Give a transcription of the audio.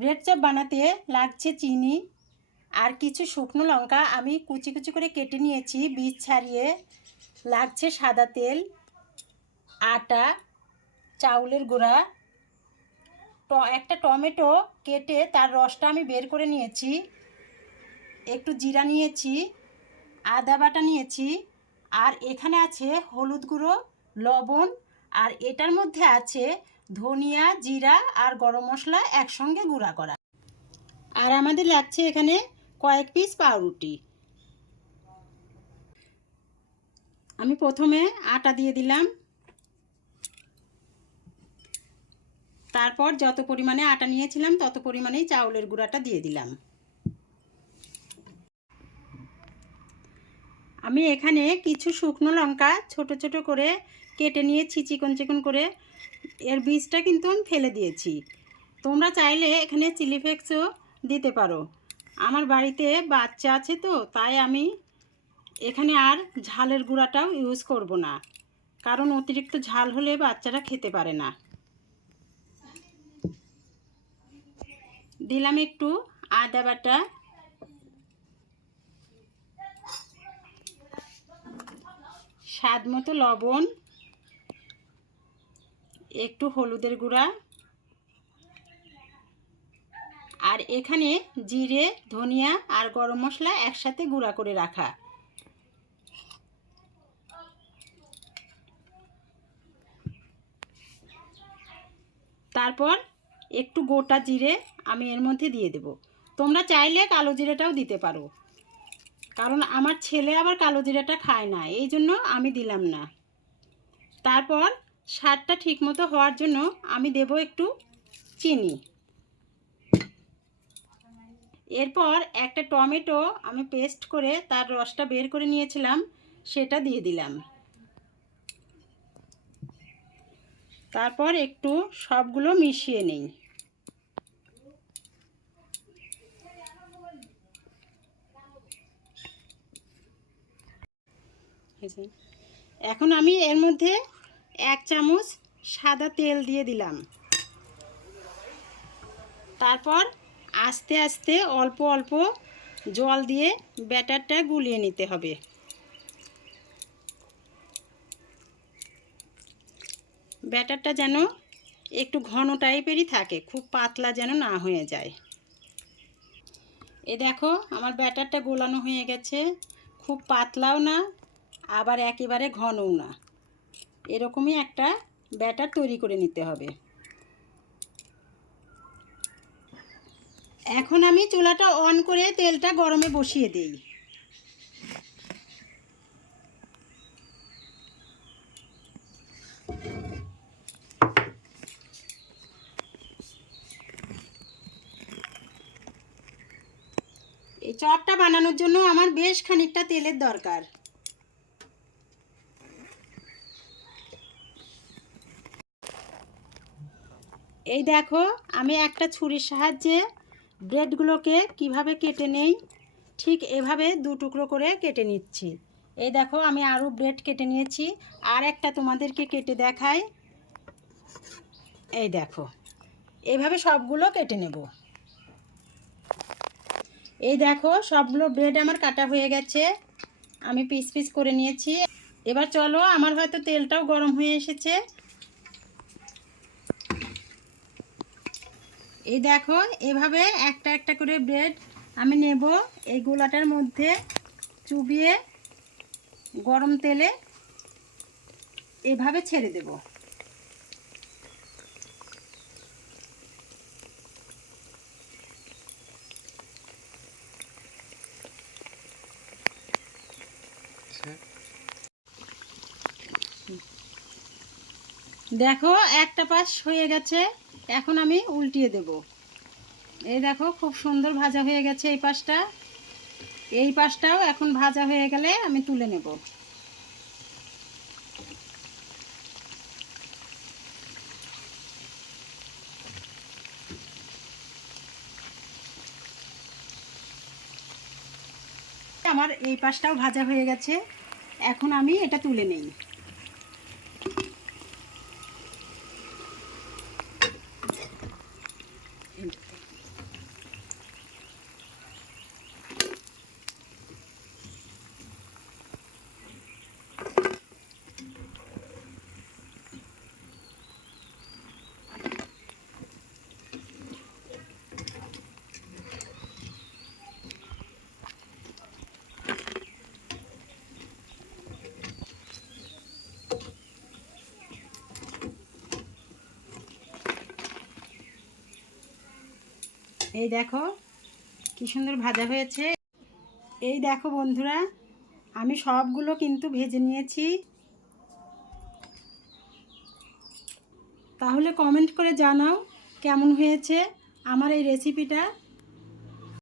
Bread chop বানাতে লাগছে চিনি আর কিছু শুকনো লঙ্কা আমি কুচি কুচি করে কেটে নিয়েছি বীজ ছাড়িয়ে, লাগছে সাদা তেল, আটা, চাউলের গুঁড়া, একটা টমেটো কেটে তার রসটা আমি বের করে নিয়েছি, একটু জিরা নিয়েছি, আদা বাটা নিয়েছি, আর এখানে আছে হলুদ গুঁড়ো, লবণ, আর এটার মধ্যে আছে ধনিয়া, জিরা আর গরম মশলা একসঙ্গে গুঁড়া করা। আর আমাদের লাগছে এখানে কয়েক পিস পাউরুটি। আমি প্রথমে আটা দিয়ে দিলাম, তারপর যত পরিমাণে আটা নিয়েছিলাম তত পরিমাণেই চাউলের গুঁড়াটা দিয়ে দিলাম। আমি এখানে কিছু শুকনো লঙ্কা ছোট ছোট করে কেটে নিয়েছি চিকন চিকন করে, এর বীজটা কিন্তু আমি ফেলে দিয়েছি। তোমরা চাইলে এখানে চিলি ফ্লেক্সও দিতে পারো। আমার বাড়িতে বাচ্চা আছে তো তাই আমি এখানে আর ঝালের গুঁড়াটাও ইউজ করব না, কারণ অতিরিক্ত ঝাল হলে বাচ্চারা খেতে পারে না। দিলাম একটু আদা বাটা, স্বাদ মতো লবণ, একটু হলুদের গুঁড়া, আর এখানে জিরে, ধনিয়া আর গরম মশলা একসাথে গুঁড়া করে রাখা। তারপর একটু গোটা জিরে আমি এর মধ্যে দিয়ে দেব। তোমরা চাইলে কালো জিরেটাও দিতে পারো, কারণ আমার ছেলে আবার কালো জিরাটা খায় না, এই জন্য আমি দিলাম না। তারপর স্বাদটা ঠিকমতো হওয়ার জন্য আমি দেব একটু চিনি। এরপর একটা টমেটো আমি পেস্ট করে তার রসটা বের করে নিয়েছিলাম, সেটা দিয়ে দিলাম। তারপর একটু সবগুলো মিশিয়ে নেই। এখন আমি এর মধ্যে 1 চামচ সাদা তেল দিয়ে দিলাম। তারপর আস্তে আস্তে অল্প অল্প জল দিয়ে ব্যাটারটা গুলিয়ে নিতে হবে। ব্যাটারটা যেন একটু ঘন টাইপেরই থাকে, খুব পাতলা যেন না হয়ে যায়। এ দেখো আমার ব্যাটারটা গোলানো হয়ে গেছে, খুব পাতলাও না আবার একেবারে ঘনও না, এরকমই একটা ব্যাটার তৈরি করে নিতে হবে। এখন আমি চুলাটা অন করে তেলটা গরমে বসিয়ে দিই। এই চপটা বানানোর জন্য আমার বেশ খানিকটা তেলের দরকার। এই দেখো আমি একটা ছুরির সাহায্যে ব্রেডগুলোকে কিভাবে কেটে নেই, ঠিক এভাবে 2 টুকরো করে কেটে নিচ্ছি। এই দেখো আমি আরও ব্রেড কেটে নিয়েছি, আর একটা তোমাদেরকে কেটে দেখাই। এই দেখো এইভাবে সবগুলো কেটে নেব। এই দেখো সবগুলো ব্রেড আমার কাটা হয়ে গেছে, আমি পিস পিস করে নিয়েছি। এবার চলো, আমার হয়তো তেলটাও গরম হয়ে এসেছে। এই দেখো এভাবে একটা একটা করে ব্রেড আমি নেব, এই গোলাটার মধ্যে চুবিয়ে গরম তেলে এভাবে ছেড়ে দেব। দেখো একটা পাশ হয়ে গেছে, এখন আমি উল্টিয়ে দেব। এই দেখো খুব সুন্দর ভাজা হয়ে গেছে এই পাশটা, এই পাশটাও এখন ভাজা হয়ে গেলে আমি তুলে নেব। আমার এই পাশটাও ভাজা হয়ে গেছে, এখন আমি এটা তুলে নেই। এই দেখো কি সুন্দর ভাজা হয়েছে। এই দেখো বন্ধুরা, আমি সবগুলো কিন্তু ভেজে নিয়েছি। তাহলে কমেন্ট করে জানাও কেমন হয়েছে আমার এই রেসিপিটা।